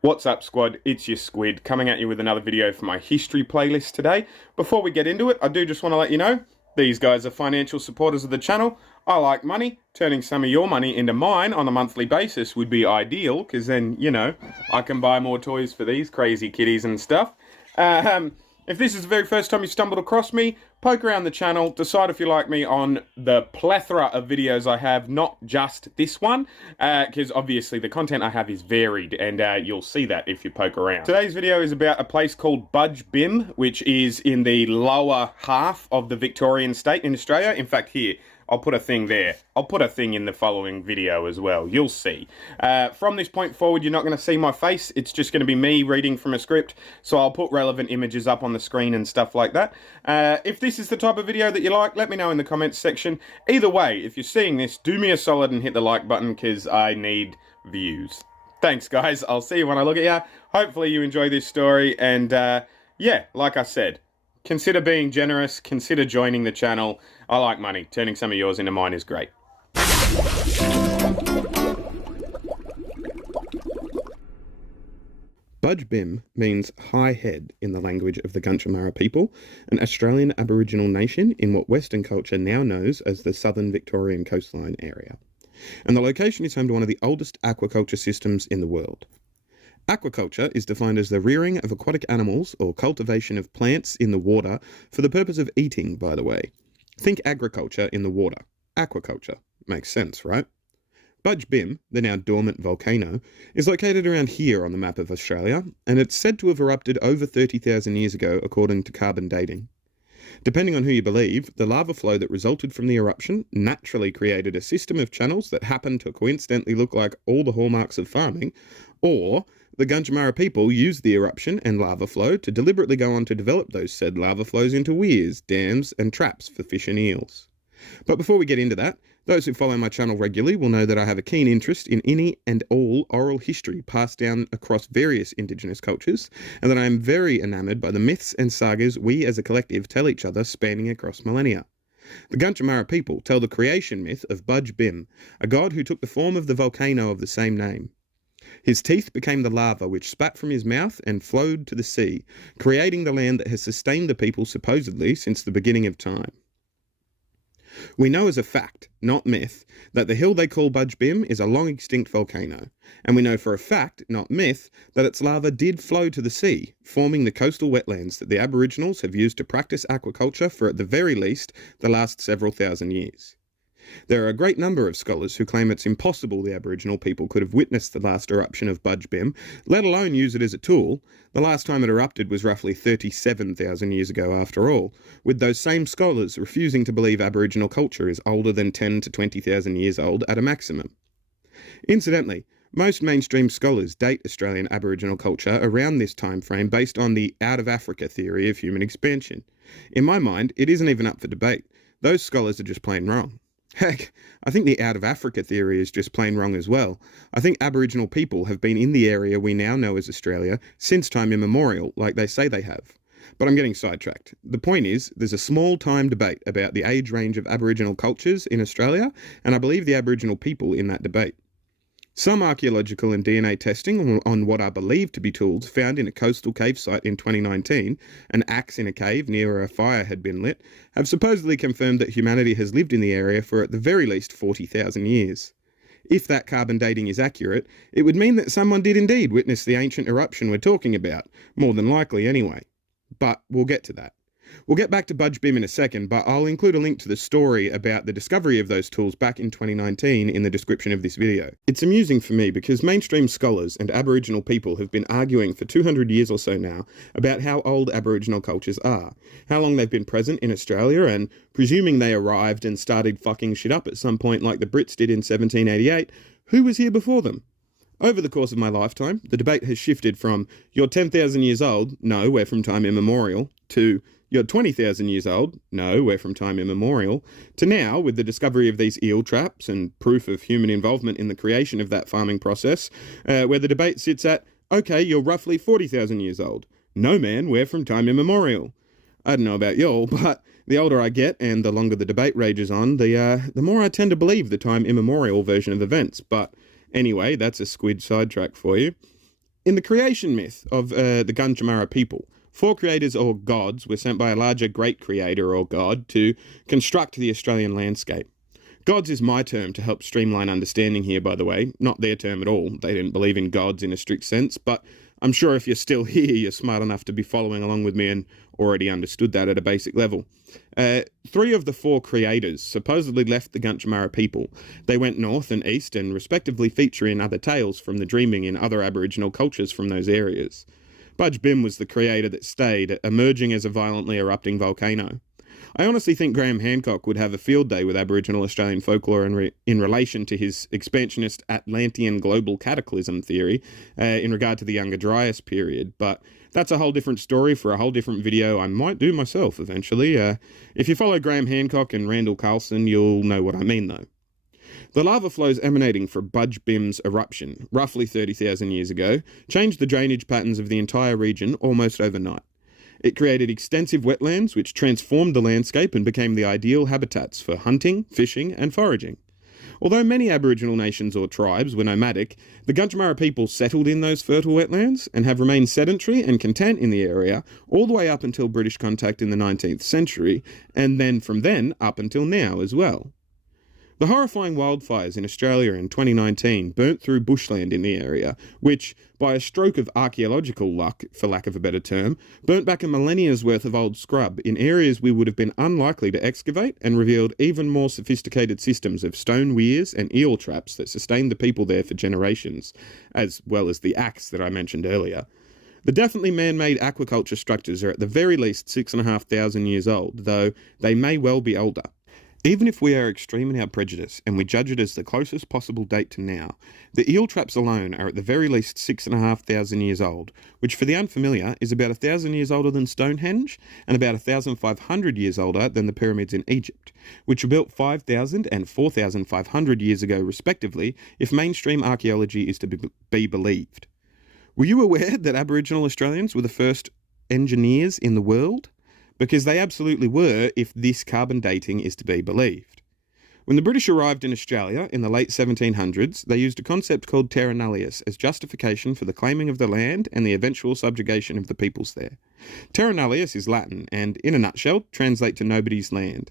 What's up, squad? It's your squid coming at you with another video for my history playlist today. Before we get into it, I do just want to let you know, these guys are financial supporters of the channel. I like money. Turning some of your money into mine on a monthly basis would be ideal, because then, you know, I can buy more toys for these crazy kitties and stuff. If this is the very first time you stumbled across me, poke around the channel, decide if you like me on the plethora of videos I have, not just this one, because obviously the content I have is varied, and you'll see that if you poke around. Today's video is about a place called Budj Bim, which is in the lower half of the Victorian state in Australia. In fact, here, I'll put a thing there. I'll put a thing in the following video as well. You'll see. From this point forward, you're not going to see my face. It's just going to be me reading from a script. So I'll put relevant images up on the screen and stuff like that. If this is the type of video that you like, let me know in the comments section. Either way, if you're seeing this, do me a solid and hit the like button, because I need views. Thanks, guys. I'll see you when I look at you. Hopefully you enjoy this story. And yeah, like I said, consider being generous, consider joining the channel. I like money. Turning some of yours into mine is great. Budj Bim means high head in the language of the Gunditjmara people, an Australian Aboriginal nation in what Western culture now knows as the Southern Victorian coastline area. And the location is home to one of the oldest aquaculture systems in the world. Aquaculture is defined as the rearing of aquatic animals or cultivation of plants in the water for the purpose of eating, by the way. Think agriculture in the water. Aquaculture. Makes sense, right? Budj Bim, the now dormant volcano, is located around here on the map of Australia, and it's said to have erupted over 30,000 years ago according to carbon dating. Depending on who you believe, the lava flow that resulted from the eruption naturally created a system of channels that happened to coincidentally look like all the hallmarks of farming, or the Gunditjmara people used the eruption and lava flow to deliberately go on to develop those said lava flows into weirs, dams, and traps for fish and eels. But before we get into that, those who follow my channel regularly will know that I have a keen interest in any and all oral history passed down across various Indigenous cultures, and that I am very enamoured by the myths and sagas we as a collective tell each other spanning across millennia. The Gunditjmara people tell the creation myth of Budj Bim, a god who took the form of the volcano of the same name. His teeth became the lava which spat from his mouth and flowed to the sea, creating the land that has sustained the people supposedly since the beginning of time. We know as a fact, not myth, that the hill they call Budj Bim is a long-extinct volcano, and we know for a fact, not myth, that its lava did flow to the sea, forming the coastal wetlands that the Aboriginals have used to practice aquaculture for at the very least the last several thousand years. There are a great number of scholars who claim it's impossible the Aboriginal people could have witnessed the last eruption of Budj Bim, let alone use it as a tool. The last time it erupted was roughly 37,000 years ago after all, with those same scholars refusing to believe Aboriginal culture is older than 10 to 20,000 years old at a maximum. Incidentally, most mainstream scholars date Australian Aboriginal culture around this time frame based on the out-of-Africa theory of human expansion. In my mind, it isn't even up for debate. Those scholars are just plain wrong. Heck, I think the out-of-Africa theory is just plain wrong as well. I think Aboriginal people have been in the area we now know as Australia since time immemorial, like they say they have. But I'm getting sidetracked. The point is, there's a small-time debate about the age range of Aboriginal cultures in Australia, and I believe the Aboriginal people in that debate. Some archaeological and DNA testing on what are believed to be tools found in a coastal cave site in 2019, an axe in a cave near where a fire had been lit, have supposedly confirmed that humanity has lived in the area for at the very least 40,000 years. If that carbon dating is accurate, it would mean that someone did indeed witness the ancient eruption we're talking about, more than likely anyway. But we'll get to that. We'll get back to Budj Bim in a second, but I'll include a link to the story about the discovery of those tools back in 2019 in the description of this video. It's amusing for me because mainstream scholars and Aboriginal people have been arguing for 200 years or so now about how old Aboriginal cultures are, how long they've been present in Australia, and presuming they arrived and started fucking shit up at some point like the Brits did in 1788, who was here before them? Over the course of my lifetime, the debate has shifted from, you're 10,000 years old, no, we're from time immemorial, to, you're 20,000 years old, no, we're from time immemorial, to now, with the discovery of these eel traps and proof of human involvement in the creation of that farming process, where the debate sits at, okay, you're roughly 40,000 years old. No, man, we're from time immemorial. I don't know about y'all, but the older I get and the longer the debate rages on, the more I tend to believe the time immemorial version of events. But anyway, that's a squid sidetrack for you. In the creation myth of the Gunditjmara people, 4 creators or gods were sent by a larger great creator or god to construct the Australian landscape. Gods is my term to help streamline understanding here, by the way, not their term at all. They didn't believe in gods in a strict sense, but I'm sure if you're still here, you're smart enough to be following along with me and already understood that at a basic level. 3 of the 4 creators supposedly left the Gunditjmara people. They went north and east and respectively feature in other tales from the dreaming in other Aboriginal cultures from those areas. Budj Bim was the creator that stayed, emerging as a violently erupting volcano. I honestly think Graham Hancock would have a field day with Aboriginal Australian folklore in relation to his expansionist Atlantean global cataclysm theory in regard to the Younger Dryas period, but that's a whole different story for a whole different video I might do myself eventually. If you follow Graham Hancock and Randall Carlson, you'll know what I mean though. The lava flows emanating from Budj Bim's eruption, roughly 30,000 years ago, changed the drainage patterns of the entire region almost overnight. It created extensive wetlands which transformed the landscape and became the ideal habitats for hunting, fishing and foraging. Although many Aboriginal nations or tribes were nomadic, the Gunditjmara people settled in those fertile wetlands and have remained sedentary and content in the area all the way up until British contact in the 19th century, and then from then up until now as well. The horrifying wildfires in Australia in 2019 burnt through bushland in the area, which, by a stroke of archaeological luck, for lack of a better term, burnt back a millennia's worth of old scrub in areas we would have been unlikely to excavate and revealed even more sophisticated systems of stone weirs and eel traps that sustained the people there for generations, as well as the axe that I mentioned earlier. The definitely man-made aquaculture structures are at the very least 6,500 years old, though they may well be older. Even if we are extreme in our prejudice and we judge it as the closest possible date to now, the eel traps alone are at the very least 6,500 years old, which for the unfamiliar is about 1,000 years older than Stonehenge and about 1,500 years older than the pyramids in Egypt, which were built 5,000 and 4,500 years ago respectively if mainstream archaeology is to be believed. Were you aware that Aboriginal Australians were the first engineers in the world? Because they absolutely were if this carbon dating is to be believed. When the British arrived in Australia in the late 1700s, they used a concept called terra nullius as justification for the claiming of the land and the eventual subjugation of the peoples there. Terra nullius is Latin and, in a nutshell, translates to nobody's land.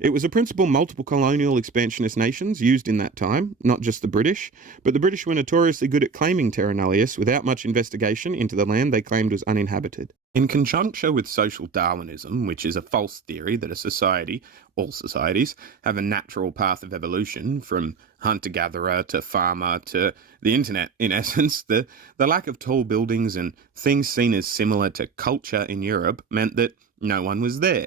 It was a principle multiple colonial expansionist nations used in that time, not just the British, but the British were notoriously good at claiming terra nullius without much investigation into the land they claimed was uninhabited. In conjunction with social Darwinism, which is a false theory that a society, all societies, have a natural path of evolution, from hunter-gatherer to farmer to the internet, in essence, the lack of tall buildings and things seen as similar to culture in Europe meant that no one was there.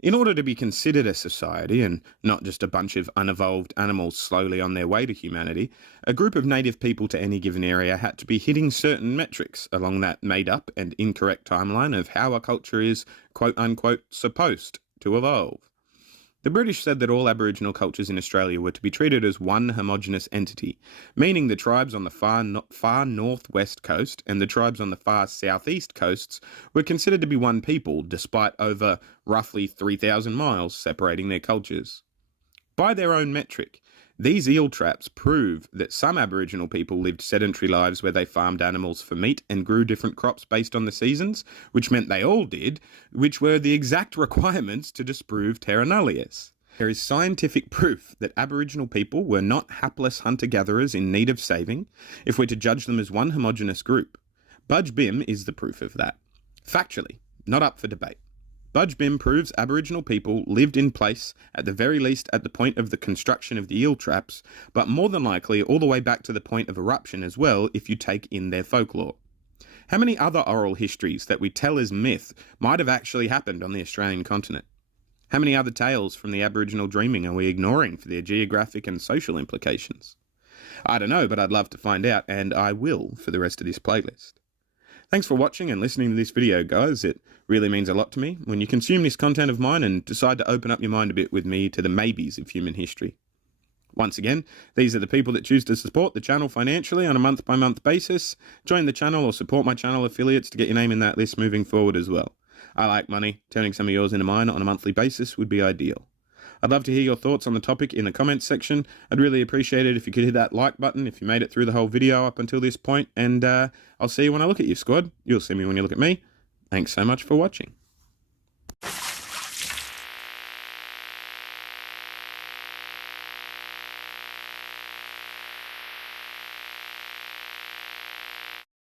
In order to be considered a society, and not just a bunch of unevolved animals slowly on their way to humanity, a group of native people to any given area had to be hitting certain metrics along that made-up and incorrect timeline of how a culture is, quote-unquote, supposed to evolve. The British said that all Aboriginal cultures in Australia were to be treated as one homogenous entity, meaning the tribes on the far northwest coast and the tribes on the far southeast coasts were considered to be one people, despite over roughly 3,000 miles separating their cultures. By their own metric, these eel traps prove that some Aboriginal people lived sedentary lives where they farmed animals for meat and grew different crops based on the seasons, which meant they all did, which were the exact requirements to disprove terra nullius. There is scientific proof that Aboriginal people were not hapless hunter-gatherers in need of saving, if we're to judge them as one homogenous group. Budj Bim is the proof of that. Factually, not up for debate. Budj Bim proves Aboriginal people lived in place, at the very least at the point of the construction of the eel traps, but more than likely all the way back to the point of eruption as well if you take in their folklore. How many other oral histories that we tell as myth might have actually happened on the Australian continent? How many other tales from the Aboriginal dreaming are we ignoring for their geographic and social implications? I don't know, but I'd love to find out, and I will for the rest of this playlist. Thanks for watching and listening to this video, guys. It really means a lot to me when you consume this content of mine and decide to open up your mind a bit with me to the maybes of human history. Once again, these are the people that choose to support the channel financially on a month-by-month basis. Join the channel or support my channel affiliates to get your name in that list moving forward as well. I like money. Turning some of yours into mine on a monthly basis would be ideal. I'd love to hear your thoughts on the topic in the comments section. I'd really appreciate it if you could hit that like button if you made it through the whole video up until this point, and I'll see you when I look at you, squad. You'll see me when you look at me. Thanks so much for watching.